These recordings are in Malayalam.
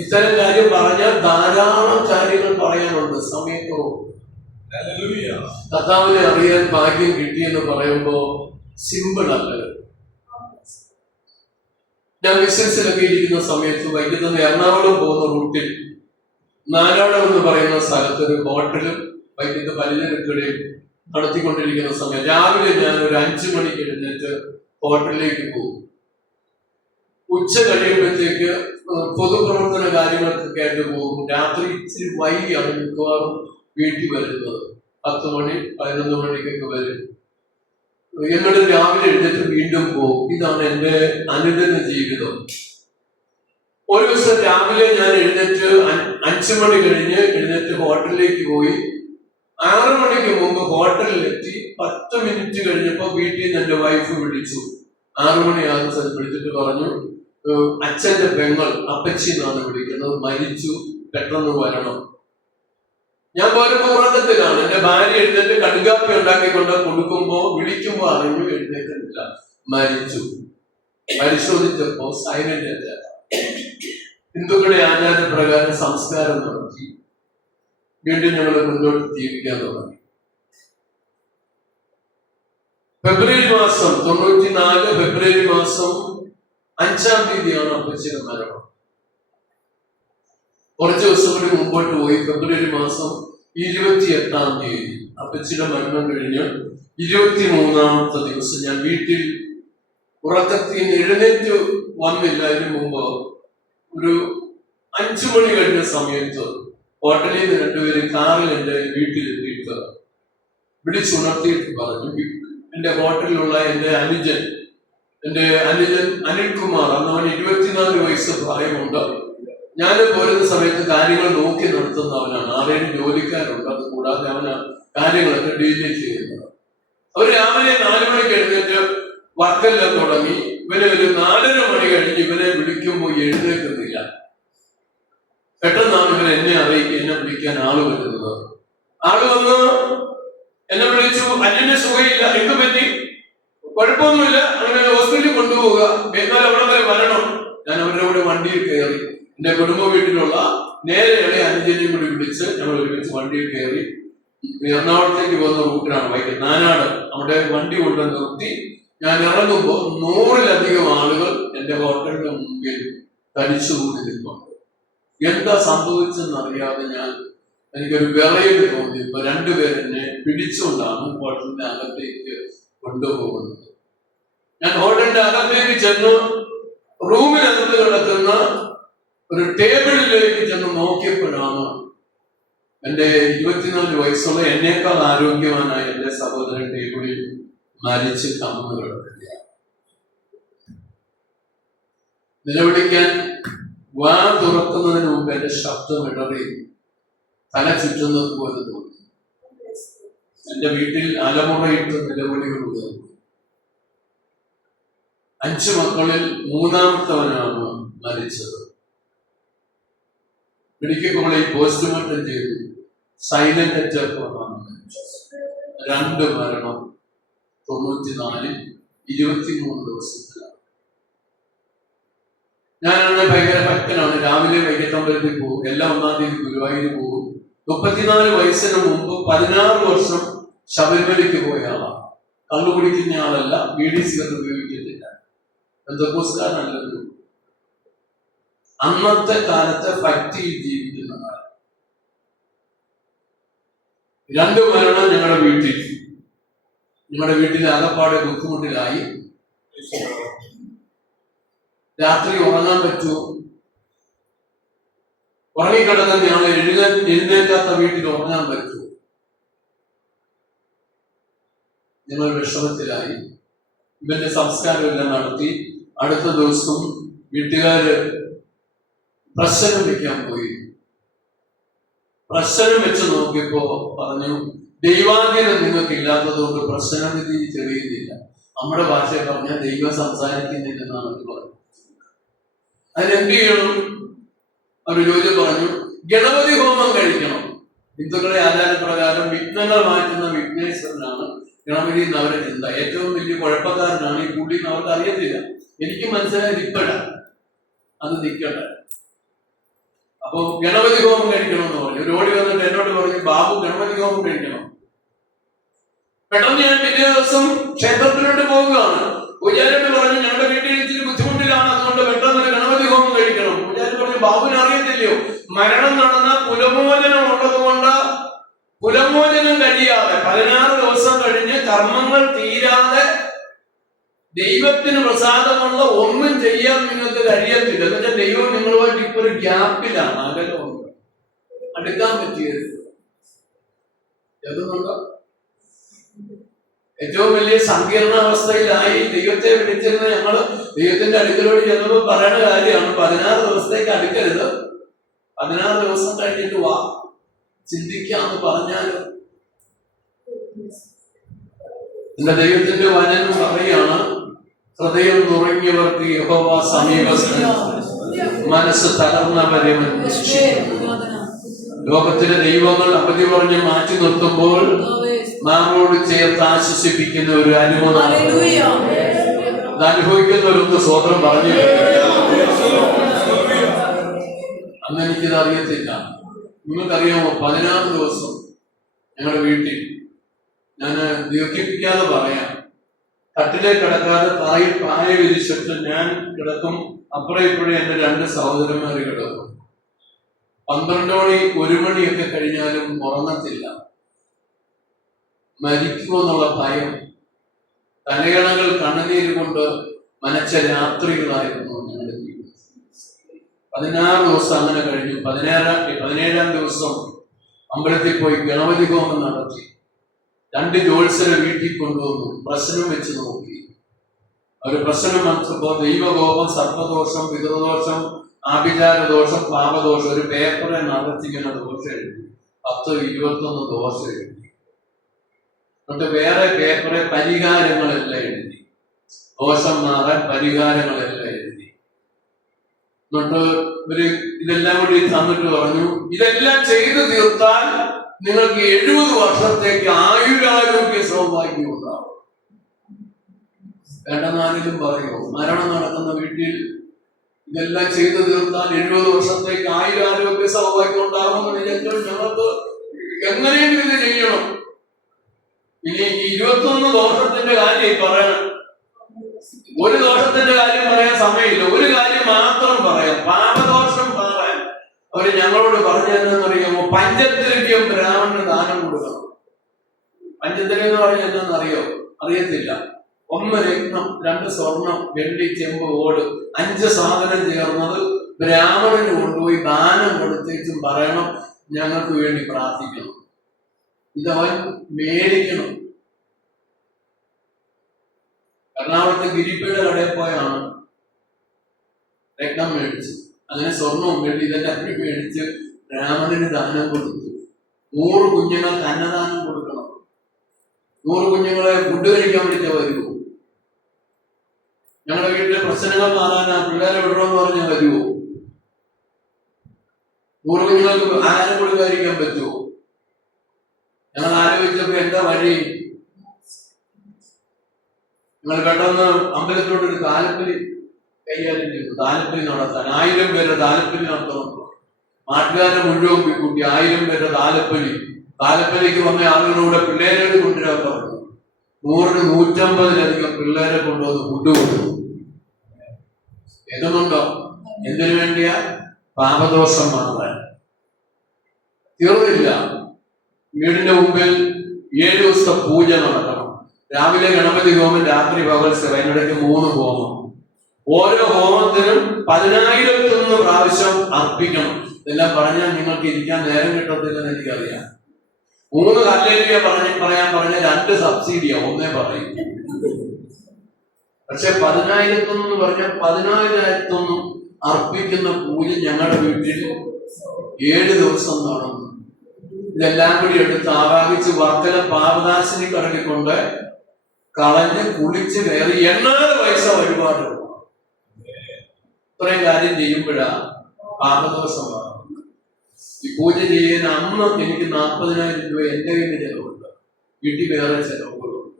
ഇത്തരം കാര്യം പറഞ്ഞാൽ ധാരാളം കാര്യങ്ങൾ പറയാനുണ്ട്, സമയക്കുറവ്. കർത്താവിനെ അറിയാൻ ഭാഗ്യം കിട്ടിയെന്ന് പറയുമ്പോ സിമ്പിൾ അല്ല. ഞാൻ ബിസിനസ്സിലൊക്കെ ഇരിക്കുന്ന സമയത്ത് വൈകിട്ട് എറണാകുളം പോകുന്ന റൂട്ടിൽ നാരായണം എന്ന് പറയുന്ന സ്ഥലത്ത് ഒരു ഹോട്ടലും വൈകിട്ട് പലചരക്കടയും നടത്തിക്കൊണ്ടിരിക്കുന്ന സമയം രാവിലെ ഞാൻ ഒരു 5 മണിക്ക് എഴുന്നേറ്റ് ഹോട്ടലിലേക്ക് പോകും. ഉച്ച കഴിയുമ്പോഴത്തേക്ക് പൊതുപ്രവർത്തന കാര്യങ്ങൾക്കൊക്കെ ആയിട്ട് പോകും. രാത്രി ഇച്ചിരി വൈകിയാണ് മിക്കവാറും വീട്ടിൽ വരുന്നത്. 10 മണി 11 മണിക്കൊക്കെ വരും. എന്നിട്ട് രാവിലെ എഴുന്നേറ്റ് വീണ്ടും പോകും. ഇതാണ് എൻ്റെ അനുദിന ജീവിതം. ഒരു ദിവസം രാവിലെ ഞാൻ എഴുന്നേറ്റ് 5 മണി കഴിഞ്ഞ് എഴുന്നേറ്റ് ഹോട്ടലിലേക്ക് പോയി. 6 മണിക്ക് മുമ്പ് ഹോട്ടലിലെത്തി. 10 മിനിറ്റ് കഴിഞ്ഞപ്പോ വീട്ടിൽ നിന്ന് എന്റെ വൈഫ് വിളിച്ചു. 6 മണിയാകുന്ന വിളിച്ചിട്ട് പറഞ്ഞു, അച്ഛന്റെ പെങ്ങൾ അപ്പച്ചി എന്നാണ് വിളിക്കുന്നത്, മരിച്ചു, പെട്ടെന്ന് വരണം. ഞാൻ വരുമ്പോ ഉറക്കത്തിലാണ്. എന്റെ ഭാര്യ എഴുന്നേറ്റ് കടുകാപ്പി ഉണ്ടാക്കിക്കൊണ്ട് കൊടുക്കുമ്പോ വിളിക്കുമ്പോ അറിഞ്ഞു എഴുന്നേറ്റില്ല, മരിച്ചു. പരിശോധിച്ചപ്പോ സൈലന്റ് അല്ല. ഹിന്ദുക്കളുടെ ആചാരപ്രകാരം സംസ്കാരം നടത്തി വീണ്ടും ഞങ്ങൾ മുന്നോട്ട് ജീവിക്കാൻ തുടങ്ങി. ഫെബ്രുവരി മാസം 94 ഫെബ്രുവരി മാസം 5-ാം തീയതിയാണ് അപ്പച്ചിയുടെ മരണം. കുറച്ച് ദിവസം കൂടി മുമ്പോട്ട് പോയി. ഫെബ്രുവരി മാസം 28-ാം തീയതി അപ്പച്ചിയുടെ മരണം കഴിഞ്ഞ് 23-ാമത്തെ ദിവസം ഞാൻ വീട്ടിൽ ഉറക്കത്തിൽ എഴുന്നേറ്റ് വന്നില്ല. അതിനു മുമ്പ് ഒരു 5 മണി കഴിഞ്ഞ സമയത്ത് ഹോട്ടലിൽ നിന്ന് 2 പേര് കാറിൽ എൻ്റെ വീട്ടിലെത്തിയിട്ട് വിളിച്ചുണർത്തിയിട്ട് പറഞ്ഞു, എൻ്റെ ഹോട്ടലിലുള്ള എൻ്റെ അനുജൻ അനിൽകുമാർ, അന്ന് അവൻ 24 വയസ്സ് പ്രായമുണ്ട്. ഞാൻ പോരുന്ന സമയത്ത് കാര്യങ്ങൾ നോക്കി നടത്തുന്നവനാണ്. 6-7 ജോലിക്കാരുണ്ട്. അത് കൂടാതെ അവന് കാര്യങ്ങളൊക്കെ ഡീൽ ചെയ്യുന്നത്. അവർ രാവിലെ 4 മണിക്ക് എഴുന്നേറ്റ് വർക്കെല്ലാം തുടങ്ങി. ഇവനെ ഒരു 4:30 മണി കഴിഞ്ഞ് ഇവനെ വിളിക്കുമ്പോൾ എഴുന്നേൽക്കുന്നില്ല. പെട്ടെന്നാണ് ഇവൻ എന്നെ വിളിക്കാൻ ആള് വരുന്നത്. ആള് വന്ന് എന്നെ വിളിച്ചു, അന്യന്റെ സുഖയില്ല, എന്ത് പറ്റി? കുഴപ്പമൊന്നുമില്ല, അങ്ങനെ ഹോസ്പിറ്റലിൽ കൊണ്ടുപോവുക, എന്നാൽ അവിടെ വരെ വരണം. ഞാൻ അവരുടെ കൂടെ വണ്ടിയിൽ കയറി. എന്റെ കുടുംബ വീട്ടിലുള്ള നേരെയുള്ള അനുജനെയും കൂടി വിളിച്ച് ഞങ്ങൾ ഒരുമിച്ച് വണ്ടിയിൽ കയറി എറണാകുളത്തേക്ക് പോകുന്ന റൂട്ടിലാണ്. വൈകിട്ട് നാനാട് അവിടെ വണ്ടി കൊണ്ട് നിർത്തി. ഞാൻ ഇറങ്ങുമ്പോൾ 100-ലധികം ആളുകൾ എന്റെ ഹോട്ടലിന്റെ മുമ്പിൽ തടിച്ചുകൂടി നിൽക്കുന്നുണ്ട്. എന്താ സംഭവിച്ചെന്നറിയാതെ എനിക്കൊരു വിറയിൽ തോന്നി. ഇപ്പൊ 2 പേർ എന്നെ പിടിച്ചുകൊണ്ടാണ് ഹോട്ടലിന്റെ അകത്തേക്ക് കൊണ്ടുപോകുന്നത്. ഞാൻ ഹോട്ടലിന്റെ അകത്തേക്ക് ചെന്ന് റൂമിനകത്ത് കിടക്കുന്ന ഒരു ടേബിളിലേക്ക് ചെന്ന് നോക്കിയപ്പോഴാണ് എന്റെ 24 വയസ്സുള്ള എന്നേക്കാൾ ആരോഗ്യവാനായ എന്റെ സഹോദരൻ ടേബിളിൽ മരിച്ച് കമ്പ് കിടക്കുകയാണ്. നിലവിളിക്കാൻ വാ തുറക്കുന്നതിന് മുമ്പ് എന്റെ ശബ്ദം ഇടറി തല ചുറ്റുന്നത് പോലെ തോന്നി. എന്റെ വീട്ടിൽ അലമുറയിട്ട് നിലവിളികൾ ഉയർന്നു. 5 മക്കളിൽ 3-ാമത്തവനാണ് മരിച്ചത്. മെഡിക്കൽ കോളേജിൽ പോസ്റ്റ്മോർട്ടം ചെയ്തു. സൈലന്റ് അറ്റാക്കാണ് മരിച്ചത്. 2 മരണം 94 23 ദിവസത്തിലാണ്. ഞാനാണ് ഭയങ്കര ഭക്തനാണ്. രാവിലെ വൈകിട്ടമ്പലത്തിൽ പോകും. എല്ലാ 1-ാം തീയതി ഗുരുവായൂർ പോകും. 34 വയസ്സിന് മുമ്പ് 16 വർഷം ശബരിമലയ്ക്ക് പോയ ആളാണ്. കള്ളു കുടിക്കുന്ന ആളല്ല, ബീഡി സിഗരറ്റ് ഉപയോഗിക്കുന്നില്ല, ബന്ധുക്കാരനല്ലല്ലോ. അന്നത്തെ കാലത്തെ ഭക്തിയിൽ ജീവിക്കുന്ന കാലം. 2 മരണം ഞങ്ങളുടെ വീട്ടിൽ ആകപ്പാടെ ബുദ്ധിമുട്ടിലായി. രാത്രി ഉറങ്ങാൻ പറ്റുമോ? ഉറങ്ങിക്കിടക്കാൻ ഞങ്ങൾ എഴുന്നേൽക്കാത്ത വീട്ടിൽ ഉറങ്ങാൻ പറ്റുമോ? ഞങ്ങൾ വിഷമത്തിലായി. ഇവന്റെ സംസ്കാരം എല്ലാം നടത്തി. അടുത്ത ദിവസം വീട്ടുകാര് പ്രശ്നം വെക്കാൻ പോയി. പ്രശ്നം വെച്ച് നോക്കിയപ്പോ പറഞ്ഞു, ദൈവാധീനം നിങ്ങൾക്ക് ഇല്ലാത്തത് കൊണ്ട് പ്രശ്നവിധി തെളിയുന്നില്ല. നമ്മുടെ ഭാഷയിൽ പറഞ്ഞാൽ ദൈവം സംസാരിക്കുന്നില്ലെന്നാണ് അവർ പറഞ്ഞത്. അതിനെന്ത് ചെയ്യണം? അവർ ചോദ്യം പറഞ്ഞു, ഗണപതി ഹോമം കഴിക്കണം. ഹിന്ദുക്കളുടെ ആചാരപ്രകാരം വിഘ്നങ്ങൾ മാറ്റുന്ന വിഘ്നേശ്വരനാണ് ഗണപതി എന്ന് അവരെ ചിന്ത. ഏറ്റവും വലിയ കുഴപ്പക്കാരനാണ് ഈ പുള്ളി എന്ന് അവർക്ക് അറിയത്തില്ല. എനിക്ക് മനസ്സിലായത് ഇപ്പോഴാണ്. അത് നിൽക്കട്ടെ. അപ്പൊ ഗണപതി ഹോമം കഴിക്കണമെന്ന് പറഞ്ഞു. ഒരു ഓടി വന്നിട്ട് എന്നോട് പറഞ്ഞു, ബാബു ഗണപതി ഹോമം കഴിക്കണം. പെട്ടെന്ന് ഞാൻ പിറ്റേ ദിവസം ക്ഷേത്രത്തിലോട്ട് പോവുകയാണ്. പൂജാരിയോട് പറഞ്ഞു, ഞങ്ങളുടെ വീട്ടിൽ ഇച്ചിരി ബുദ്ധിമുട്ടിലാണ്, അതുകൊണ്ട് പെട്ടെന്ന് ഗണപതി ഹോമം കഴിക്കണം. പൂജാരി പറഞ്ഞു, ബാബുവിന് അറിയത്തില്ലയോ, മരണം നടന്ന കുലമോചനം ഉള്ളതുകൊണ്ട് കുലമോചനം കഴിയാതെ 16 ദിവസം കഴിഞ്ഞ് കർമ്മങ്ങൾ തീരാതെ ദൈവത്തിന് പ്രസാദമുള്ള ഒന്നും ചെയ്യാൻ നിങ്ങൾക്ക് കഴിയത്തില്ല. എന്നുവെച്ചാൽ ദൈവം നിങ്ങളുമായിട്ട് ഇപ്പൊ ഒരു ഗ്യാപ്പിലാണ്, അകലമുണ്ട്, അടുക്കാൻ പറ്റിയത്. എതുകൊണ്ടോ ഏറ്റവും വലിയ സങ്കീർണാവസ്ഥയിലായി ദൈവത്തെ വിളിച്ചിരുന്ന ഞങ്ങള് ദൈവത്തിന്റെ അടുക്കലോട് ചെന്നപ്പോൾ പറയുന്ന കാര്യമാണ്, 16 ദിവസത്തേക്ക് അടുക്കരുത്, 16 ദിവസം കഴിഞ്ഞിട്ട് വാ, ചിന്തിക്കാന്ന് പറഞ്ഞാല് എന്റെ ദൈവത്തിന്റെ വചനം പറയാണ്, ഹൃദയം നുറങ്ങിയവർക്ക് യഹോവ സമീപസ്ഥൻ, മനസ്സ് തകർന്നവരെ ലോകത്തിലെ ദൈവങ്ങൾ അവധി പറഞ്ഞ് മാറ്റി നിർത്തുമ്പോൾ നാമോട് ചേർത്ത് ആശ്വസിപ്പിക്കുന്ന ഒരു അനുഭവം അനുഭവിക്കുന്നവരൊന്ന് സ്വതന്ത്രം പറഞ്ഞു. അന്ന് എനിക്കിത് അറിയത്തില്ല. നിങ്ങൾക്കറിയാമോ, 16 ദിവസം ഞങ്ങളുടെ വീട്ടിൽ, ഞാൻ ദീർഘിപ്പിക്കാതെ പറയാം, കട്ടിലേക്ക് കിടക്കാതെ പായ വിരിച്ചിട്ട് ഞാൻ കിടക്കും. അപ്പുറം ഇപ്പുറം എന്റെ 2 സഹോദരന്മാർ കിടക്കും. 12 മണി 1 മണിയൊക്കെ കഴിഞ്ഞാലും ഉറങ്ങത്തില്ല. മരിക്കുമെന്നുള്ള ഭയം, തലയണകൾ കണ്ണുനീര് കൊണ്ട് നനച്ച രാത്രികളായിരുന്നു ഞങ്ങളുടെ ജീവിതം. 16 ദിവസം അങ്ങനെ കഴിഞ്ഞു. 17-ാം ദിവസം അമ്പലത്തിൽ പോയി ഗണപതി ഹോമം നടത്തി. 2 ജ്യോത്സ്യരെ വീട്ടിൽ കൊണ്ടുവന്നു, പ്രശ്നം വെച്ച് നോക്കി. ഒരു പ്രശ്നം മനസ്സിപ്പോ ദൈവകോപം, സർപ്പദോഷം, പിതൃദോഷം, ആഭിചാരദോഷം, പാപദോഷം, ഒരു പേപ്പറെ നടത്തിക്കുന്ന ദോഷം എഴുതി. 10-21 ദോഷം എഴുതി. എന്നിട്ട് വേറെ പേപ്പറെ പരിഹാരങ്ങളെല്ലാം എഴുതി, ദോഷം മാറാൻ പരിഹാരങ്ങളെല്ലാം എഴുതി. എന്നിട്ട് ഇവര് ഇതെല്ലാം കൂടി തന്നിട്ട് പറഞ്ഞു, ഇതെല്ലാം ചെയ്തു തീർത്താൽ നിങ്ങൾക്ക് 70 വർഷത്തേക്ക് ആയുരാരോഗ്യ സൗഭാഗ്യം ഉണ്ടാവും. വേണ്ടെന്നാരെങ്കിലും പറയോ, മരണം നടക്കുന്ന വീട്ടിൽ ഇതെല്ലാം ചെയ്തു തീർത്താൽ 70 വർഷത്തേക്ക് ആയുരാരോഗ്യ സൗഭാഗ്യം ഉണ്ടാകുമെന്ന് വിചാരിച്ചാൽ ഞങ്ങൾക്ക് എങ്ങനെയെങ്കിലും ഇത് ചെയ്യണം. ഇനി 21 ദോഷത്തിന്റെ കാര്യം പറയണം. ഒരു ദോഷത്തിന്റെ കാര്യം പറയാൻ സമയമില്ല, ഒരു കാര്യം മാത്രം പറയാം. പാപദോഷം പറയാൻ അവര് ഞങ്ങളോട് പറഞ്ഞതെന്നറിയാമോ, പഞ്ചദ്രവ്യം ബ്രാഹ്മണന് ദാനം കൊടുക്കണം. പഞ്ചദ്രവ്യം എന്ന് പറഞ്ഞാൽ എന്താണെന്നറിയോ? അറിയത്തില്ല. 1 രത്നം, 2 സ്വർണം, വെള്ളി, ചെമ്പ്, ഓട്, 5 സാധനം ചേർന്നത് ബ്രാഹ്മണന് കൊണ്ടുപോയി ദാനം കൊടുത്തേച്ചും പറയണം, ഞങ്ങൾക്ക് വേണ്ടി പ്രാർത്ഥിക്കണം. ഇതവൻ മേടിക്കണം. എറണാകുളത്ത് ഗിരിപ്പയുടെ കടയിൽ പോയാണ് രത്നം മേടിച്ചു. അങ്ങനെ സ്വർണവും വെള്ളി ഇതെല്ലാം മേടിച്ച് ബ്രാഹ്മണന് ദാനം കൊടുത്തു. 100 കുഞ്ഞുങ്ങൾക്ക് അന്നദാനം കൊടുക്കണം. 100 കുഞ്ഞുങ്ങളെ ഫുഡ് കഴിക്കാൻ വേണ്ടിയിട്ട് വരുമോ? ഞങ്ങളുടെ വീട്ടിലെ പ്രശ്നങ്ങൾ മാറാനാ പിള്ളേരെ വിടണമെന്ന് പറഞ്ഞാൽ വരുമോ? 100 കുഞ്ഞുങ്ങൾക്ക് ആഹാരം കൊടുക്കാതിരിക്കാൻ പറ്റുമോ? ഞങ്ങൾ ആലോചിച്ചപ്പോ എന്താ വഴി? നിങ്ങൾ പെട്ടെന്ന് അമ്പലത്തിലോട്ടൊരു താലപ്പൊലി കൈകാര്യം ചെയ്തു. താലപ്പൊലി നടത്താൻ 1000 പേരുടെ താലപ്പൊലി നടത്തണം. നാട്ടുകാരെ മുഴുവൻ കൂട്ടി 1000 പേരുടെ താലപ്പൊലിക്ക് വന്ന ആളുകളൂടെ പിള്ളേരോട് കൊണ്ടുവരാൻ പറഞ്ഞു. 100-150 പിള്ളേരെ കൊണ്ടുവന്ന് ഫുഡ് കൊടുത്തു. എതുന്നുണ്ടോ? എന്തിനു വേണ്ടിയാ? പാപദോഷം മാറാൻ. തീർന്നില്ല. വീടിന്റെ മുമ്പിൽ 7 ദിവസത്തെ പൂജ നടക്കണം. രാവിലെ ഗണപതി ഹോമം, രാത്രി പകൽ അതിനിടയ്ക്ക് 3 ഹോമം. ഓരോ ഹോമത്തിനും 10,001 പ്രാവശ്യം അർപ്പിക്കണം. ഇതെല്ലാം പറഞ്ഞാൽ നിങ്ങൾക്ക് ഇരിക്കാൻ നേരം കിട്ടത്തില്ലെന്ന് എനിക്കറിയാം. 3 ഹല്ലേലൂയ പറയാൻ പറഞ്ഞ 2 സബ്സിഡിയാ, 1 പറയും. പക്ഷെ 10,001 പറഞ്ഞാൽ 10,001 അർപ്പിക്കുന്ന പൂജ ഞങ്ങളുടെ വീട്ടിൽ 7 ദിവസം നടന്നു. ഇതെല്ലാം കൂടി എടുത്ത് ആവാഹിച്ച് വർക്കല പാപദാസിനി കടലിക്കൊണ്ട് കളഞ്ഞ് കുളിച്ച് കയറി 80 പൈസ ഒരുപാട്. ഇത്രയും കാര്യം ചെയ്യുമ്പോഴാ പാപദോഷമാണ്. ഈ പൂജ ചെയ്യാൻ അന്ന് എനിക്ക് 40,000 രൂപ എന്റെ കയ്യിൽ ചെലവുണ്ട്, വീട്ടിൽ വേറെ ചെലവുകളുണ്ട്.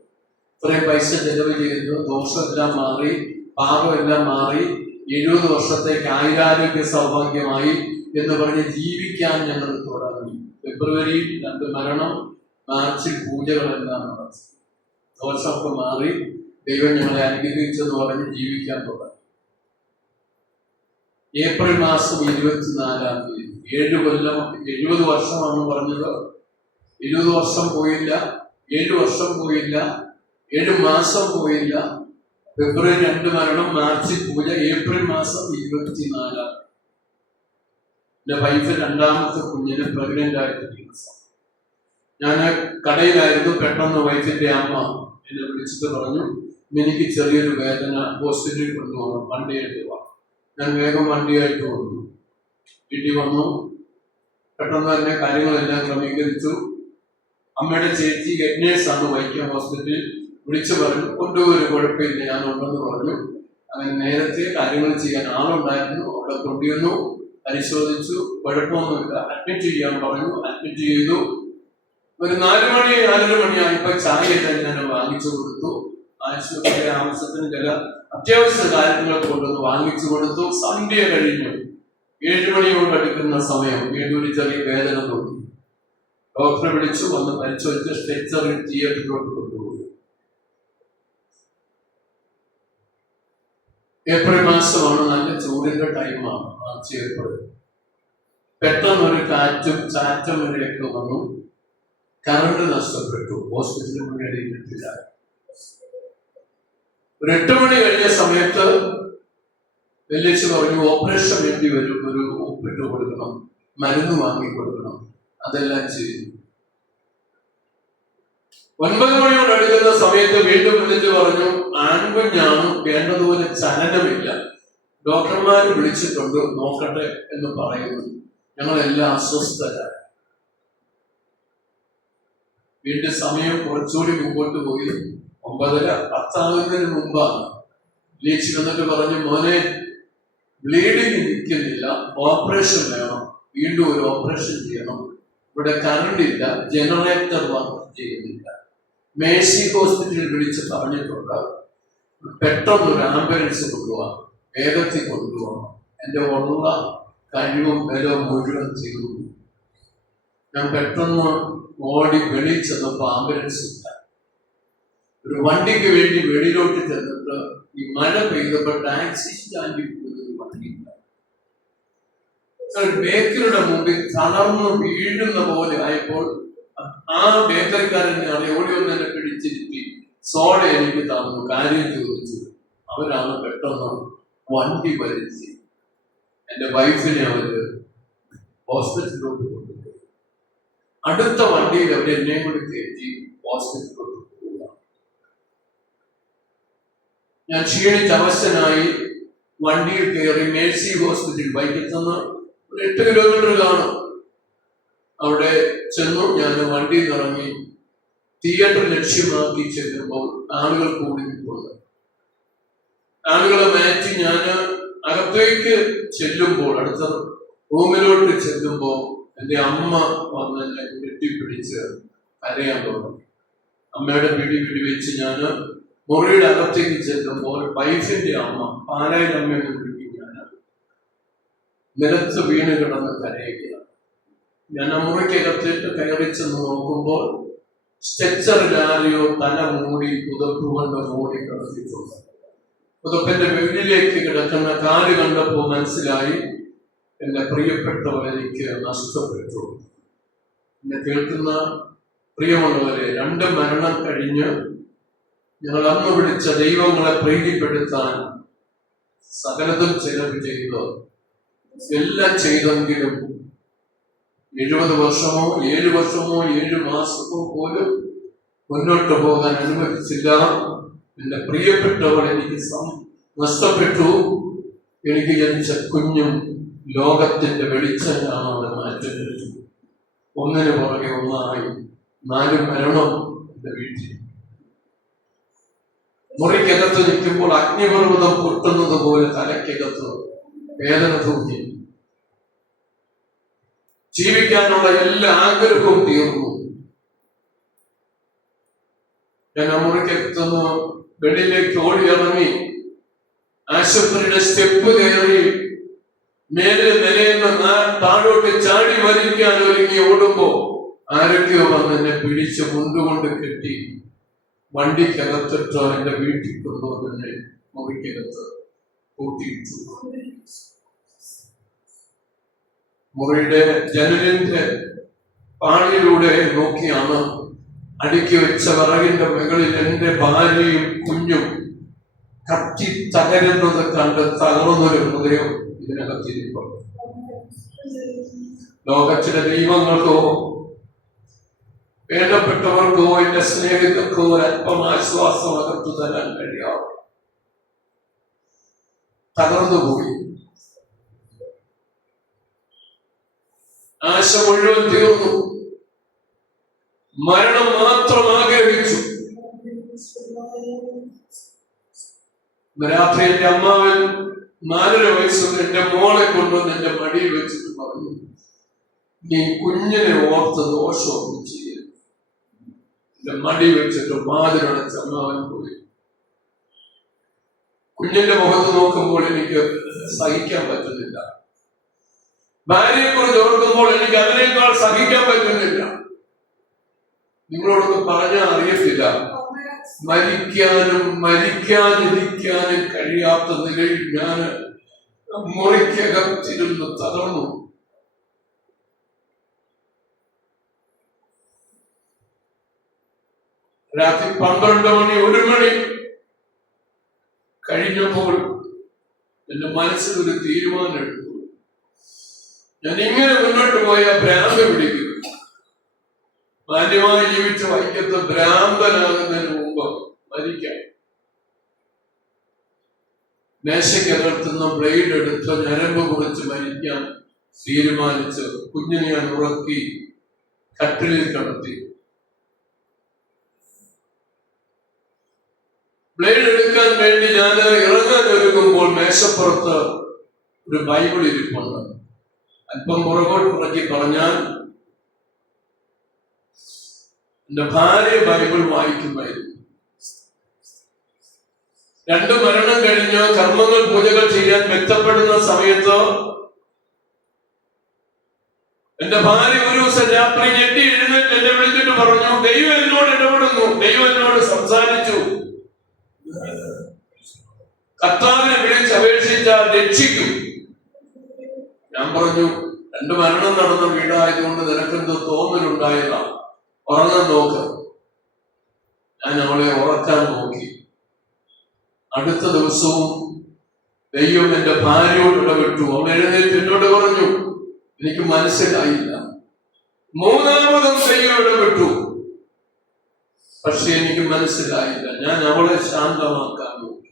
ഇത്രയും പൈസ ചെലവ് ചെയ്തു, ദോഷമെല്ലാം മാറി, പാപമെല്ലാം മാറി. 70 വർഷത്തേക്ക് ആയുരാരോഗ്യ സൗഭാഗ്യമായി എന്ന് പറഞ്ഞ് ജീവിക്കാൻ ഞങ്ങൾ തുടങ്ങി. ഫെബ്രുവരിയിൽ 2 മരണം, മാർച്ചിൽ പൂജകളെല്ലാം നടത്തി. ദോഷമൊക്കെ മാറി ദൈവം ഞങ്ങളെ അനുഗ്രഹിച്ചെന്ന് പറഞ്ഞ് ജീവിക്കാൻ തുടങ്ങി. ഏപ്രിൽ മാസം 24-ാം തീയതി 7 കൊല്ലം 70 വർഷമാണെന്ന് പറഞ്ഞത്. 70 വർഷം പോയില്ല, 7 വർഷം പോയില്ല, 7 മാസം പോയില്ല. ഫെബ്രുവരി 2 മരണം, മാർച്ചിൽ പൂജ, ഏപ്രിൽ മാസം 24-ാം. എന്റെ വൈഫ് 2ാമത്തെ കുഞ്ഞിന് പ്രഗ്നന്റ് ആയിട്ടിരിക്കുന്ന സമയം. ഞാൻ കടയിലായിരുന്നു. പെട്ടെന്ന് വൈഫിന്റെ അമ്മ എന്നെ വിളിച്ചിട്ട് പറഞ്ഞു, എനിക്ക് ചെറിയൊരു വേദന, ഹോസ്പിറ്റലിൽ കൊണ്ടുപോകണം, വണ്ടിയായിട്ട് പോവാം. ഞാൻ വേഗം വണ്ടിയായിട്ട് വന്നു. വീട്ടിൽ വന്നു. പെട്ടെന്ന് തന്നെ കാര്യങ്ങളെല്ലാം ക്രമീകരിച്ചു. അമ്മയുടെ ചേച്ചി നേഴ്സാണ് വൈക്കം ഹോസ്പിറ്റലിൽ. വിളിച്ചു പറഞ്ഞു, കൊണ്ടുപോയൊരു കുഴപ്പമില്ല, ഞാനുണ്ടെന്ന് പറഞ്ഞു. അങ്ങനെ നേരത്തെ കാര്യങ്ങൾ ചെയ്യാൻ ആളുണ്ടായിരുന്നു. അവിടെ കൊണ്ടുവന്നു, പരിശോധിച്ചു, കുഴപ്പമൊന്നുമില്ല. അഡ്മിറ്റ് ചെയ്യാൻ പറഞ്ഞു. അഡ്മിറ്റ് ചെയ്തു. ഒരു 4 മണി 4:30 മണിയായപ്പോൾ ചായയെല്ലാം ഞാൻ വാങ്ങിച്ചു കൊടുത്തു. ആശുപത്രിയിലെ ആവശ്യത്തിന് ചില അത്യാവശ്യ കാര്യങ്ങൾ കൊണ്ടുവന്ന് വാങ്ങിച്ചു കൊടുത്തു. സന്ധ്യ കഴിഞ്ഞു. 7 മണിയോട് അടുക്കുന്ന സമയം വീണ്ടും ഒരു ചെറിയ വേദന തോന്നി. ഡോക്ടറെ വിളിച്ചു. വന്ന് പരിശോധിച്ച് സ്ട്രെച്ചറിൽ തിയേറ്ററിലോട്ട് കൊണ്ടുപോയി. ഏപ്രിൽ മാസമാണ്, നല്ല ചൂടിന്റെ ടൈമാണ്, മാർച്ച് ഏപ്രിൽ. പെട്ടെന്നൊരു കാറ്റും ചാറ്റം വരെയൊക്കെ വന്നു. കറണ്ട് നഷ്ടപ്പെട്ടു. ഹോസ്പിറ്റലിൽ മുന്നേറിയിട്ടില്ല. ഒരു 8 മണി കഴിഞ്ഞ സമയത്ത് വെല്ലിച്ച് പറഞ്ഞു, ഓപ്പറേഷൻ വേണ്ടി വരും, ഒരു ഒപ്പിട്ട് കൊടുക്കണം, മരുന്ന് വാങ്ങി കൊടുക്കണം. അതെല്ലാം ചെയ്തു. 9 മണിയോട് അടുക്കുന്ന സമയത്ത് വീണ്ടും വിളിച്ച് പറഞ്ഞു, ആൺകുഞ്ഞാണ്, വേണ്ടതുപോലെ ചലനമില്ല, ഡോക്ടർമാർ വിളിച്ചിട്ടുണ്ട്, നോക്കട്ടെ എന്ന് പറയുന്നു. ഞങ്ങളെല്ലാം അസ്വസ്ഥരായി. വീണ്ടും സമയം കുറച്ചുകൂടി മുമ്പോട്ട് പോയി. 9:30 10 ആകുന്നതിന് മുമ്പാണ്. വിളിച്ച് വന്നിട്ട് പറഞ്ഞു, മോനെ, ബ്ലീഡിങ് നിൽക്കുന്നില്ല, ഓപ്പറേഷൻ വേണം, വീണ്ടും ഒരു ഓപ്പറേഷൻ ചെയ്യണം. ഇവിടെ കറണ്ട് ഇല്ല, ജനറേറ്റർ വർക്ക് ചെയ്യുന്നില്ല. മേഴ്സി ഹോസ്പിറ്റലിൽ വിളിച്ച് പറഞ്ഞിട്ടുണ്ട്, പെട്ടെന്നൊരു ആംബുലൻസ് കൊണ്ടുപോകാം, വേഗത്തിൽ കൊണ്ടുപോകണം. എൻ്റെ ഉള്ള കഴിവും ബലവും മുഴുവൻ ചെയ്തു. ഞാൻ പെട്ടെന്ന് ഓടി വെളിയിൽ ചെന്നപ്പോൾ ആംബുലൻസ് ഇല്ല. ഒരു വണ്ടിക്ക് വേണ്ടി വെളിയിലോട്ട് ചെന്നിട്ട് ഈ മഴ പെയ്തപ്പോൾ ടാക്സി സ്റ്റാൻഡിൽ പോയൊരു വണ്ടിയില്ല. ബേക്കറിയുടെ മുമ്പിൽ തളർന്ന് വീഴുന്ന പോലെ ആയപ്പോൾ ആ ബേക്കറിക്കാരനെ ഓടി വന്ന് എന്നെ പിടിച്ചിരുത്തി സോഡ എനിക്ക് തന്നു, കാര്യം ചോദിച്ചു. അവരാണ് പെട്ടെന്ന് വണ്ടി വലിച്ച് എന്റെ വൈഫിനെ അവര് ഹോസ്പിറ്റലിലോട്ട് കൊണ്ടുപോയി. അടുത്ത വണ്ടിയിൽ അവർ എന്നെ കൂടി കയറ്റി ഹോസ്പിറ്റലിലോട്ട് പോവുക. ഞാൻ ക്ഷീണിച്ച് അവശനായി വണ്ടിയിൽ കയറി മേഴ്സി ഹോസ്പിറ്റൽ വൈകിട്ടെന്ന് ഒരു 8 കിലോമീറ്റർ കാണും. അവിടെ ചെന്നു. ഞാൻ വണ്ടിയിൽ ഇറങ്ങി തിയേറ്റർ ലക്ഷ്യമാക്കി ചെല്ലുമ്പോൾ ആളുകൾ കൂടി നിൽക്കുന്നു. ആളുകളെ മാറ്റി ഞാൻ അകത്തേക്ക് ചെല്ലുമ്പോൾ, അടുത്ത റൂമിലോട്ട് ചെല്ലുമ്പോൾ എൻ്റെ അമ്മ വന്ന് എന്നെ കെട്ടിപ്പിടിച്ച് കരയാൻ തുടങ്ങി. അമ്മയുടെ പിടി വെച്ച് ഞാൻ മുറിയുടെ അകത്തേക്ക് ചെല്ലുമ്പോൾ വൈഫിന്റെ അമ്മ, പാലായിൽ അമ്മയെന്ന് വിളിക്കും, ഞാൻ നിലത്ത് വീണ് കിടന്ന് കരയുകയാണ്. ഞാൻ ആ മുറിക്കകത്തേക്ക് കയറി ചെന്ന് നോക്കുമ്പോൾ സ്ട്രെച്ചറിൽ ആരെയോ തല മൂടി പുതപ്പ് കൊണ്ട് മൂടി കിടത്തിയിട്ടുണ്ട്. പുതപ്പിന്റെ വെളിയിലേക്ക് കിടക്കുന്ന കാല് കണ്ടപ്പോൾ മനസ്സിലായി, എന്റെ പ്രിയപ്പെട്ടവരെ എനിക്ക് നഷ്ടപ്പെട്ടു. എന്നെ കേൾക്കുന്ന പ്രിയമുള്ളവരെ, 2 മരണം കഴിഞ്ഞ് ഞങ്ങൾ അന്ന് വിളിച്ച ദൈവങ്ങളെ പ്രീതിപ്പെടുത്താൻ സകലതും ചെലവ് ചെയ്ത് എല്ലാം ചെയ്തെങ്കിലും 70 വർഷമോ 7 വർഷമോ 7 മാസമോ പോലും മുന്നോട്ട് പോകാൻ അനുവദിച്ചില്ല. എന്റെ പ്രിയപ്പെട്ടവർ എനിക്ക് നഷ്ടപ്പെട്ടു. എനിക്ക് ജനിച്ച കുഞ്ഞും ലോകത്തിന്റെ വെളിച്ചമാണ് അവരെ മാറ്റുന്നത്. ഒന്നിനു പുറകെ ഒന്നായി 4 മരണം എന്റെ വീട്ടിൽ. മുറിക്കകത്ത് നിൽക്കുമ്പോൾ അഗ്നിപർവ്വതം പൊട്ടുന്നത് പോലെ തലയ്ക്കകത്ത് വേദന തൂക്കി. ജീവിക്കാനുള്ള എല്ലാ ആഗ്രഹവും തീർന്നു. ഞാൻ ആ മുറിക്കകത്തുനിന്ന് വെളിയിലേക്ക് ഓടി ഇറങ്ങി. ആശുപത്രിയുടെ സ്റ്റെപ്പ് കയറി മേലെ നിലയുന്ന താഴോട്ട് ചാടി വലിക്കാൻ ഒരുങ്ങി ഓടുമ്പോ ആരൊക്കെയോ വന്ന് എന്നെ പിടിച്ച് മുണ്ടുകൊണ്ട് കെട്ടി വണ്ടിക്കകത്തിട്ടോ എന്റെ വീട്ടിൽ കൊണ്ടുവന്നെ മുറിക്കകത്ത് കൂട്ടിയിട്ടു. മുറിയുടെ ജനലിന്റെ പാളിയിലൂടെ നോക്കിയാണ് അടുക്കി വെച്ച വിറകിന്റെ മുകളിൽ എന്റെ ഭാര്യയും കുഞ്ഞും കത്തി തകരുന്നത് കണ്ട് തകർന്നൊരു ഹൃദയം ഇതിനകത്തിരിപ്പുണ്ട്. ലോകത്തിലെ ദൈവങ്ങൾക്കോ വേണ്ടപ്പെട്ടവർക്കോ എന്റെ സ്നേഹിതർക്കോ ഒരല്പം ആശ്വാസം അകത്തു തരാൻ കഴിയാതെ തകർന്നുപോയി. ആശ മുഴുവൻ തീർന്നു. മരണം മാത്രം ആഗ്രഹിച്ചു. രാത്രി എന്റെ അമ്മാവൻ 4.5 വയസ്സുള്ള എന്റെ മോളെ കൊണ്ടുവന്ന് എന്റെ മടിയിൽ വെച്ചിട്ട് പറഞ്ഞു, നീ കുഞ്ഞിനെ ഓർത്ത് ദോഷമൊന്നും ചെയ്യരുത്. എന്റെ മടി വെച്ചിട്ട് വാതിലടച്ച് അമ്മാവൻ പോയി. കുഞ്ഞിന്റെ മുഖത്ത് നോക്കുമ്പോൾ എനിക്ക് സഹിക്കാൻ പറ്റുന്നില്ല. ഭാര്യയെ കുറിച്ച് ഓർക്കുമ്പോൾ എനിക്ക് അതിനേക്കാൾ സഹിക്കാൻ പറ്റുന്നില്ല. നിങ്ങളോടൊന്ന് പറഞ്ഞാൽ അറിയത്തില്ല. മരിക്കാനും മരിക്കാതിരിക്കാനും കഴിയാത്ത നിലയിൽ ഞാൻ മുറിക്കകത്തിരുന്ന് തകർന്നു. രാത്രി 12 മണി 1 മണി കഴിഞ്ഞപ്പോൾ എന്റെ മനസ്സിലൊരു തീരുമാനം എടുത്തു. ഞാൻ ഇങ്ങനെ മുന്നോട്ട് പോയ ഭ്രാന്ത് പിടിക്കും. മാന്യമായി ജീവിച്ച വൈക്കത്ത് ഭ്രാന്തനാകുന്നതിന് മുമ്പ് മരിക്കാം. മേശയ്ക്കകത്തുനിന്ന് ബ്ലേഡ് എടുത്ത് ഞരമ്പ് കുറിച്ച് മരിക്കാൻ തീരുമാനിച്ച് കുഞ്ഞിനെ ഞാൻ ഉറക്കി കട്ടിലിൽ കിടത്തി. ബ്ലേഡ് എടുക്കാൻ വേണ്ടി ഞാൻ ഇറങ്ങാൻ ഒരുങ്ങുമ്പോൾ മേശപ്പുറത്ത് ഒരു ബൈബിൾ ഇരിപ്പുണ്ട്. അല്പം പുറകോട്ട് ഇറക്കി പറഞ്ഞാൽ എന്റെ ഭാര്യ ബൈബിൾ വായിക്കുമായിരുന്നു. 2 മരണം കഴിഞ്ഞ് കർമ്മങ്ങൾ പൂജകൾ ചെയ്യാൻ മെച്ചപ്പെടുന്ന സമയത്ത് എന്റെ ഭാര്യ ഒരു ദിവസം രാത്രി ഞെട്ടി എഴുന്നേറ്റ് എന്നെ വിളിച്ചിട്ട് പറഞ്ഞു, ദൈവം എന്നോട് ഇടപെടുന്നു, ദൈവം എന്നോട് സംസാരിച്ചു, കർത്താവിനെ വിളിച്ചപേക്ഷിച്ചാൽ രക്ഷിക്കും. ഞാൻ പറഞ്ഞു, 2 മരണം നടന്ന വീടായതുകൊണ്ട് നിനക്കെന്തോ തോന്നലുണ്ടായതാ, ഉറങ്ങാൻ നോക്ക്. ഞാൻ അവളെ ഉറക്കാൻ നോക്കി. അടുത്ത ദിവസവും ദൈവം എന്റെ ഭാര്യയോട് ഇടപെട്ടു. അവൾ എഴുന്നേറ്റ് എന്നോട് പറഞ്ഞു, എനിക്ക് മനസ്സിലായില്ല. 3ാമതും ദൈവം ഇടപെട്ടു, പക്ഷെ എനിക്ക് മനസ്സിലായില്ല. ഞാൻ അവളെ ശാന്തമാക്കാൻ നോക്കി.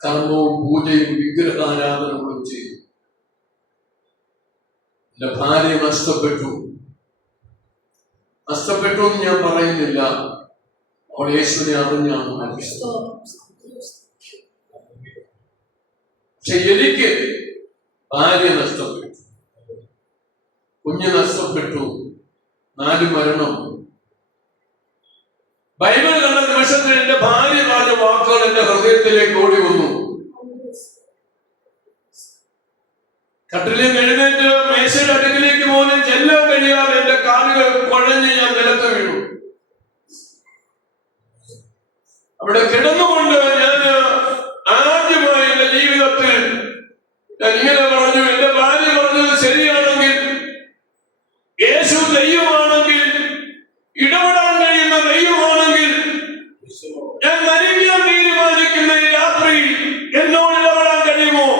കർമ്മവും പൂജയും വിഗ്രഹാരാധനകളും ചെയ്തു. എന്റെ ഭാര്യ നഷ്ടപ്പെട്ടു എന്ന് ഞാൻ പറയുന്നില്ല. അവൾ യേശുവിനെ അറിഞ്ഞാണ് മരിച്ചത്. പക്ഷെ എനിക്ക് ഭാര്യ നഷ്ടപ്പെട്ടു, കുഞ്ഞ് നഷ്ടപ്പെട്ടു, 4 മരണം. ബൈബിൾ കണ്ട നിമിഷത്തിൽ എന്റെ ഭാര്യ പറഞ്ഞ വാക്കുകൾ എന്റെ ഹൃദയത്തിലേക്ക് ഓടി വന്നു. കട്ടിലിൽ എഴുന്നേറ്റ് മേശയുടെ അടുക്കിലേക്ക് പോലും ചെല്ലാൻ കഴിയാതെ എന്റെ കാലുകൾ കുഴഞ്ഞ് ഞാൻ നിലത്ത് വീണു. അവിടെ കിടന്നുകൊണ്ട് ഞാൻ ആദ്യമായി എന്റെ ജീവിതത്തിൽ ഞാൻ ഇങ്ങനെ പറഞ്ഞു, എന്റെ ഭാര്യ പറഞ്ഞത് ശരിയാണെങ്കിൽ, യേശു ദൈവമാണെങ്കിൽ, ഇടപെടാൻ കഴിയുന്ന ദൈവമാണെങ്കിൽ, ഞാൻ മരിക്കാൻ തീരുമാനിക്കുന്ന ഈ രാത്രി എന്നോട് ഇടപെടാൻ കഴിയുമോ?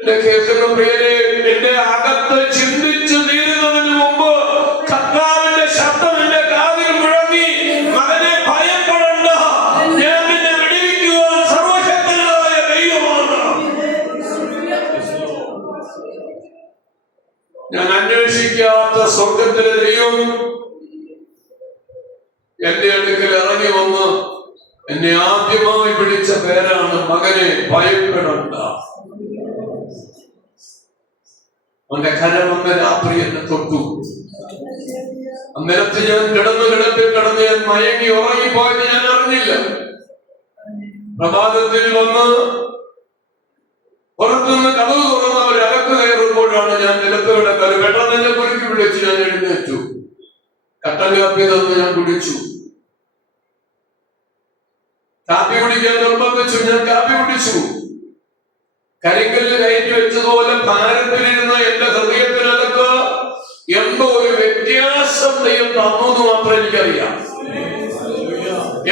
എന്നെ കേൾക്കുന്ന പേര് എന്റെ അകത്ത് ചിന്തിച്ചു തീരുന്നതിന് മുമ്പ് കർത്താവിന്റെ ശബ്ദം എന്റെ കാതിൽ മുഴങ്ങി, മകനെ ഭയപ്പെടണ്ട, ഞാൻ നിന്നെ വിടുവിക്കുവാൻ സർവശക്തനായ ദൈവമാണ്. ഞാൻ അന്വേഷിക്കാത്ത സ്വർഗത്തിലെ ദൈവം എന്റെ അടുക്കൽ ഇറങ്ങി വന്ന് എന്നെ ആദ്യമായി വിളിച്ച പേരാണ്, മകനെ ഭയപ്പെടണ്ട. അവന്റെ കരം വന്ന രാത്രി എന്നെ തൊട്ടു. അന്നേരത്ത് ഞാൻ കിടപ്പിൽ കിടന്ന് ഞാൻ മയങ്ങി ഉറങ്ങിപ്പോയത് ഞാൻ അറിഞ്ഞില്ല. പ്രഭാതത്തിൽ വന്ന് പുറത്തുനിന്ന് കതവ് തുറന്ന് അവർ അകത്ത് കയറുമ്പോഴാണ് ഞാൻ നിലത്ത് കിടക്കാറ്. പെട്ടെന്ന് എന്നെ കുലുക്കി വിളിച്ച് ഞാൻ എഴുന്നേറ്റു. കട്ടൻ കാപ്പി തന്ന് ഞാൻ കുടിച്ചു. കാപ്പി കുടിക്കാൻ നിർബന്ധിച്ചു. ഞാൻ കാപ്പി കുടിച്ചു. കരിങ്കല്ല് കയറ്റി വെച്ചതുപോലെ ഭാരത്തിലിരുന്ന എന്റെ ഹൃദയത്തിനകത്ത് എന്തോ ഒരു വ്യത്യാസം ദൈവം തന്നു എന്ന് മാത്രം എനിക്കറിയാം.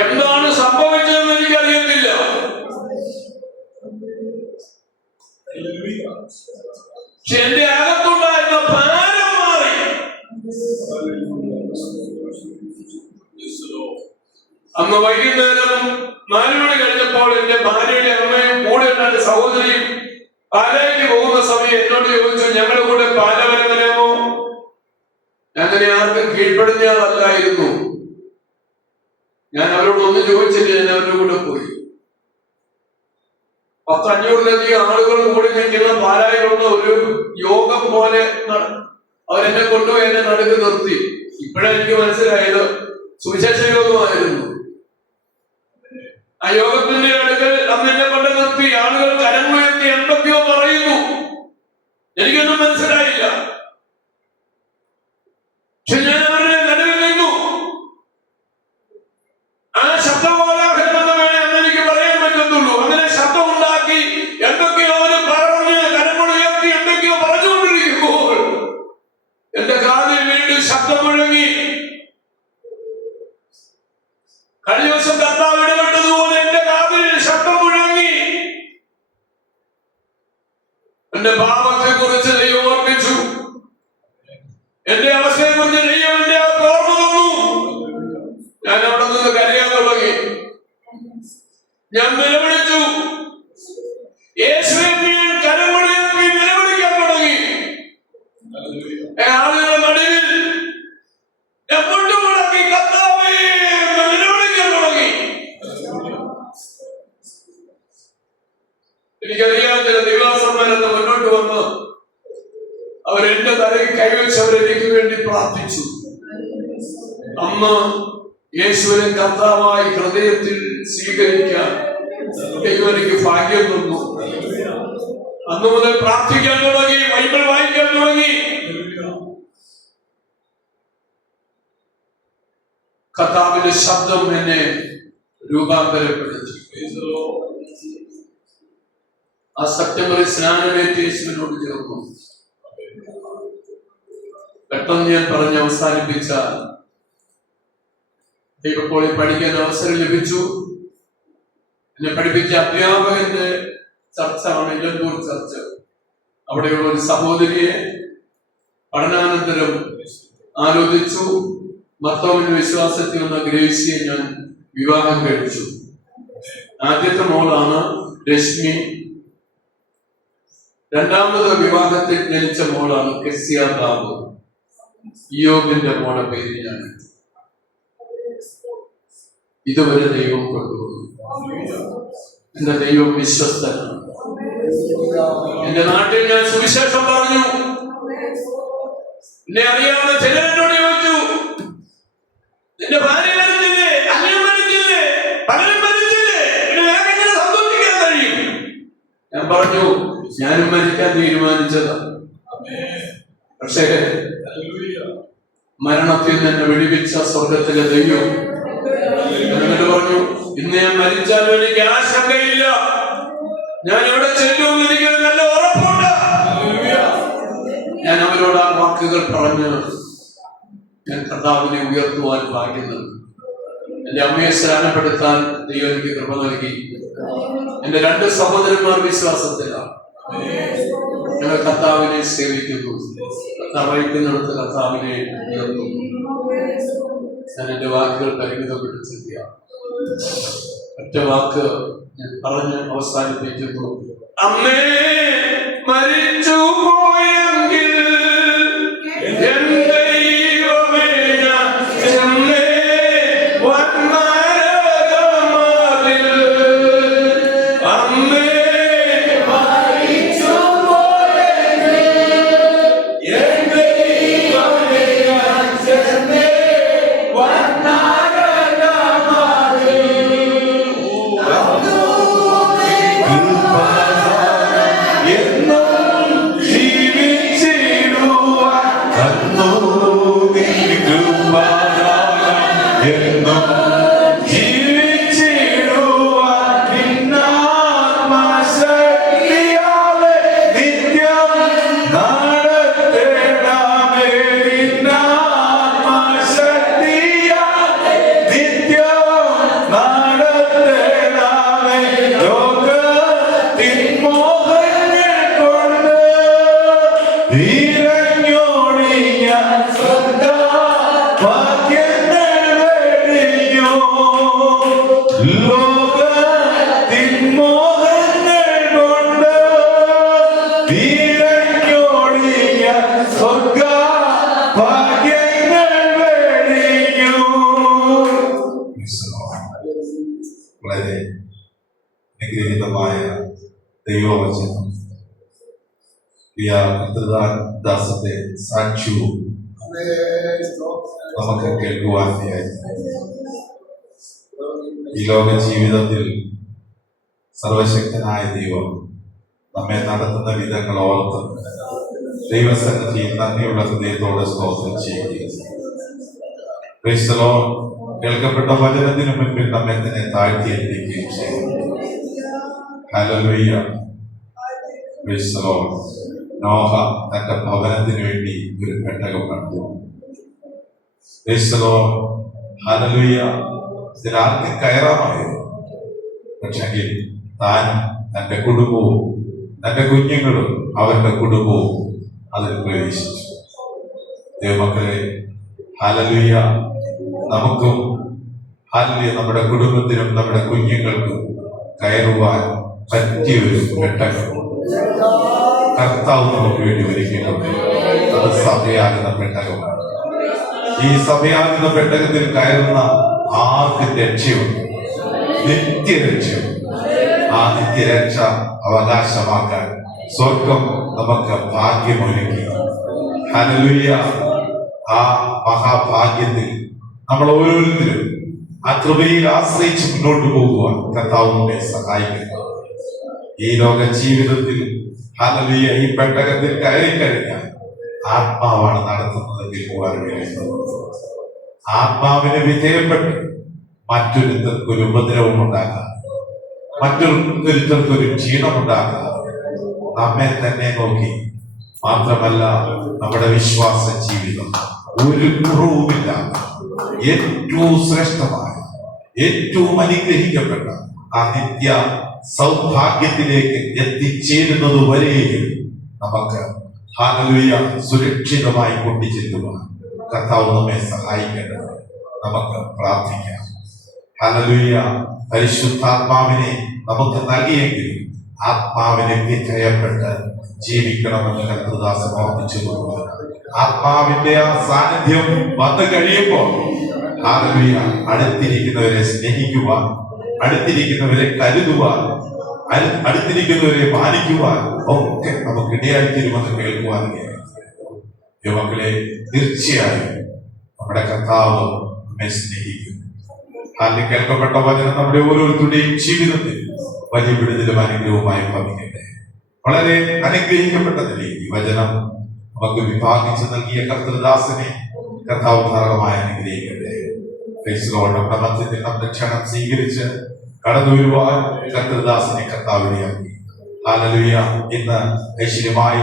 എന്താണ് സംഭവിച്ചതെന്ന് എനിക്കറിയത്തില്ല. പക്ഷെ എന്റെ അകത്തുണ്ടായിരുന്ന ഭാരം മാറി. അന്ന് വൈകുന്നേരം 4 മണി കഴിഞ്ഞപ്പോൾ എന്റെ ഭാര്യയുടെ അമ്മയും കൂടെ എന്റെ സഹോദരിയും പാലായ്ക്ക് പോകുന്ന സമയം എന്നോട് ചോദിച്ചു, ഞങ്ങളുടെ കൂടെ പാല വരെ വരാമോ? അങ്ങനെ ആർക്കും കീഴ്പ്പെടുന്നയാളല്ലായിരുന്നു. ഞാൻ അവരോട് ഒന്നും ചോദിച്ചില്ല. ഞാൻ അവരുടെ കൂടെ പോയി. 500-ലധികം ആളുകൾ കൂടി നിൽക്കുന്ന പാലായിലുള്ള ഒരു യോഗം പോലെ അവരെന്നെ കൊണ്ടുപോയി എന്നെ നടുക്ക് നിർത്തി. ഇപ്പോഴാണ് എനിക്ക് മനസ്സിലായത് സുവിശേഷ യോഗമായിരുന്നു. ആ യോഗത്തിന്റെ അടുക്കൽ അന്നെന്നെ കൊണ്ട് നിർത്തി. ആളുകൾ കരമുയർത്തി എന്തൊക്കെയോ പറയുന്നു. എനിക്കൊന്നും മനസ്സിലായില്ല. പക്ഷെ ഞാൻ അവരുടെ നടുവിൽ നിന്നു. ആ ശബ്ദകോലാഹലം എന്ന് വേണേ അന്ന് എനിക്ക് പറയാൻ പറ്റത്തുള്ളൂ. അങ്ങനെ ശബ്ദമുണ്ടാക്കി എന്തൊക്കെയോ അവര് പറഞ്ഞ് കരമുയർത്തി എന്തൊക്കെയോ പറഞ്ഞുകൊണ്ടിരിക്കുമ്പോൾ എന്റെ കാതിൽ വീണ്ടും ശബ്ദം മുഴങ്ങി. കഴിഞ്ഞ ദിവസം കർത്താവ് ഇടപെട്ടതുപോലെ എന്റെ കാതിൽ ശബ്ദം മുഴങ്ങി. എന്റെ പാപത്തെ കുറിച്ച് ദൈവം ഓർമ്മിച്ചു. എന്റെ അവസ്ഥയെ കുറിച്ച് ദൈവം എന്റെ ഓർമ്മ തന്നു. ഞാൻ അവിടെ നിന്ന് കരയാൻ തുടങ്ങി. ഞാൻ നിലവിളിച്ചു. യേശുവേ, ഞാൻ കരമുയർത്തി നിലവിളിക്കാൻ തുടങ്ങി. ആളുകളുടെ നടുവിൽ ഞാൻ മുട്ടുമുടക്കി കർത്താവേ നിലവിളിക്കാൻ തുടങ്ങി. എനിക്കറിയാം, ചില ദിവാസന്മാരെന്ന് മുന്നോട്ട് വന്ന് അവരെന്റെ തലയിൽ കൈവച്ച് അവരെനിക്ക് വേണ്ടി പ്രാർത്ഥിച്ചു. അന്ന് യേശുവിനെ കർത്താവായി ഹൃദയത്തിൽ സ്വീകരിക്കാൻ ദൈവം എനിക്ക് ഭാഗ്യം തന്നു. അന്ന് മുതൽ പ്രാർത്ഥിക്കാൻ തുടങ്ങി, ബൈബിൾ വായിക്കാൻ തുടങ്ങി. കർത്താവിന്റെ ശബ്ദം എന്നെ രൂപാന്തരപ്പെടുത്തി. ആ സെപ്റ്റംബറിൽ സ്നാനമേറ്റ് യേശുവിനോട് ചേർന്നു. പെട്ടെന്ന് ഞാൻ പറഞ്ഞ് അവസാനിപ്പിച്ച ദൈവക്കോളി പഠിക്കാൻ അവസരം ലഭിച്ചു. എന്നെ പഠിപ്പിച്ച അധ്യാപകന്റെ ചർച്ചാണ് ഇലന്തൂർ ചർച്ച്. അവിടെയുള്ള ഒരു സഹോദരിയെ പഠനാനന്തരം ആലോചിച്ചു. മർത്തോമിന്റെ വിശ്വാസത്തിൽ വന്ന ഗ്രേസിയെ ഞാൻ വിവാഹം കഴിച്ചു. ആദ്യത്തെ മോളാണ് രശ്മി. രണ്ടാമത് വിവാഹത്തിൽ ജനിച്ച മോളാണ് കെസിയ ബാബു. യോബിന്റെ മോളെ പേര് ഞാൻ ഇതുവരെ ദൈവം കൊണ്ടുപോകുന്നു. എന്റെ ദൈവം വിശ്വസ്തനാണ്. എന്റെ നാട്ടിൽ ഞാൻ സുവിശേഷം പറഞ്ഞു. എന്നെ അറിയാവുന്ന ചിലരെന്നോട് ചോദിച്ചു, നിന്റെ ഭാര്യ മരിച്ചില്ലേ, അനിയൻ മരിച്ചില്ലേ, പലരും മരിച്ചില്ലേ, എങ്ങനെ സന്തോഷിക്കാൻ കഴിയും? ഞാൻ പറഞ്ഞു, ഞാനും മരിക്കാൻ തീരുമാനിച്ചതാണ്. പക്ഷേ മരണത്തിൽ നിന്ന് എന്നെ വിടുവിച്ച സ്വർഗത്തിലെ ദൈവം എന്നിട്ട് പറഞ്ഞു, ഇന്ന് ഞാൻ മരിച്ചാലും എനിക്ക് ആശങ്കയില്ല. ഞാൻ എവിടെ ചെല്ലുമെന്ന് എനിക്ക് നല്ല ഉറപ്പുണ്ട്. ഞാൻ അവരോട് ആ വാക്കുകൾ പറഞ്ഞ് ഞാൻ കർത്താവിനെ ഉയർത്തുവാൻ ഭാഗ്യം നൽകി. എന്റെ അമ്മയെ സ്നാനപ്പെടുത്താൻ ദൈവം എനിക്ക് കൃപ നൽകി. എന്റെ 2 സഹോദരന്മാർ വിശ്വാസത്തിലാണ്. ഞങ്ങൾ കർത്താവിനെ സേവിക്കുന്നു. കർത്താവിക്കുന്നിടത്ത് കർത്താവിനെ ഉയർത്തുന്നു. ഞാൻ എന്റെ വാക്കുകൾ പരിമിതപ്പെടുത്തിയ ഒറ്റ വാക്ക് ഞാൻ പറഞ്ഞ് അവസാനിപ്പിക്കുന്നു. അമ്മേ, മരിച്ചു പോയെങ്കിൽ Yeah. വീരഞ്ഞോടിയ ഭാഗ്യങ്ങൾ വെടിഞ്ഞു ലോകത്തിൻ മോഹങ്ങൾ കൊണ്ട് വീരഞ്ഞോടിയ സ്വർഗ ഭാഗ്യങ്ങൾ വെടിഞ്ഞു. വളരെ അനുഗ്രഹീതമായ ദൈവവചനം ദാസന്റെ സാക്ഷ്യവും നമുക്ക് കേൾക്കുവാൻ ഈ ലോക ജീവിതത്തിൽ സർവശക്തനായ ദൈവം നമ്മെ നടത്തുന്ന വിധങ്ങൾ ഓർത്ത് ദൈവസന്നിധിയിൽ നന്ദിയുള്ള ഹൃദയത്തോടെ സ്തോത്രം ചെയ്യുകയും കേൾക്കപ്പെട്ട വചനത്തിന് മുൻപിൽ നമ്മെ തന്നെ താഴ്ത്തിയിരിക്കുകയും ചെയ്യും. Hallelujah. Praise the Lord. Noah തന്റെ ഭവനത്തിന് വേണ്ടി ഒരു പെട്ടകം കണ്ടു. Praise the Lord. ഹല്ലേലൂയ. ഇതിലാർക്കും കയറാമായിരുന്നു, പക്ഷെങ്കിൽ താനും തന്റെ കുടുംബവും തന്റെ കുഞ്ഞുങ്ങളും അവരുടെ കുടുംബവും അതിൽ പ്രവേശിച്ചു. ദൈവമക്കളെ, ഹല്ലേലൂയ, നമുക്കും ഹല്ലേലൂയ നമ്മുടെ കുടുംബത്തിനും നമ്മുടെ കുഞ്ഞുങ്ങൾക്കും കയറുവാൻ പറ്റിയൊരു പെട്ടകം കർത്താവ് നമുക്ക് വേണ്ടി ഒരുക്കിയിട്ടുണ്ട്. അത് സഭയാകുന്ന പെട്ടകമാണ്. ഈ സഭയാകുന്ന പെട്ടകത്തിൽ കയറുന്ന ആർക്കും രക്ഷയുണ്ട്, നിത്യരക്ഷയുണ്ട്. ആ നിത്യരക്ഷ അവകാശമാക്കാൻ സ്വർഗം നമുക്ക് ഭാഗ്യമൊരുക്കി. ഹല്ലേലൂയ. ആ മഹാഭാഗ്യത്തിൽ നമ്മൾ ഓരോരുത്തരും ആ കൃപയിൽ ആശ്രയിച്ച് മുന്നോട്ട് പോകുവാൻ കർത്താവ് നമ്മെ സഹായിക്കുന്നു. ഈ ലോക ജീവിതത്തിൽ ഹല്ലേലൂയ ഈ പെട്ടകത്തിൽ കയറിക്കഴിഞ്ഞാൽ ആത്മാവാണ് നടത്തുന്നതെങ്കിൽ ആത്മാവിന് വിധേയപ്പെട്ട് മറ്റൊരുത്തർക്കൊരു ഉപദ്രവം ഉണ്ടാകാം, മറ്റൊരുത്തർക്കൊരു ക്ഷീണമുണ്ടാകാം. നമ്മെ തന്നെ നോക്കി മാത്രമല്ല നമ്മുടെ വിശ്വാസ ജീവിതം ഒരു കുറവുമില്ല, ഏറ്റവും ശ്രേഷ്ഠമായ ഏറ്റവും അനുഗ്രഹിക്കപ്പെട്ട ആ നിത്യ സൗഭാഗ്യത്തിലേക്ക് എത്തിച്ചേരുന്നത് വരെയും നമുക്ക് ഹല്ലേലൂയ സുരക്ഷിതമായി കൊണ്ടുചെല്ലുവാൻ കർത്താവ് നമ്മെ സഹായിക്കേണ്ടത്. നമുക്ക് പ്രാർത്ഥിക്കാം. ഹല്ലേലൂയ. പരിശുദ്ധാത്മാവിനെ നമുക്ക് നൽകിയെങ്കിൽ ആത്മാവിനെ വിധേയപ്പെട്ട് ജീവിക്കണമെന്ന് കർത്തൃദാസൻ ഓർമ്മിച്ചു കൊടുക്കുക. ആത്മാവിന്റെ ആ സാന്നിധ്യം വന്നു കഴിയുമ്പോൾ ഹല്ലേലൂയ അടുത്തിരിക്കുന്നവരെ സ്നേഹിക്കുവാൻ, അടുത്തിരിക്കുന്നവരെ കരുതുവാൻ, അടുത്തിരിക്കുന്നവരെ മാനിക്കുവാൻ ഒക്കെ നമുക്ക് ഇടയായിത്തീരുമെന്ന് കേൾക്കുവാൻ. യുവക്കളെ, തീർച്ചയായും നമ്മുടെ കർത്താവ് നമ്മെ സ്നേഹിക്കുന്നു. അതിൽ കേൾക്കപ്പെട്ട വചനം നമ്മുടെ ഓരോരുത്തരുടെയും ജീവിതത്തിൽ വലിയ വിടുതലും അനുഗ്രഹവുമായി ഭവിക്കട്ടെ. വളരെ അനുഗ്രഹിക്കപ്പെട്ട നിലയിൽ ഈ വചനം നമുക്ക് വിഭാഗിച്ച് നൽകിയ കർത്തൃദാസനെ കർത്താവ് ധാരാളമായി അനുഗ്രഹിക്കട്ടെ. നമ്മുടെ മധ്യത്തിൽ നമ്മുടെ ക്ഷണം സ്വീകരിച്ച് കടന്നു വരുവാൻ കർത്തൃദാസനെ കർത്താവിനെയാക്കി. ഹല്ലേലൂയ. ഇന്ന് ഐശ്വര്യമായി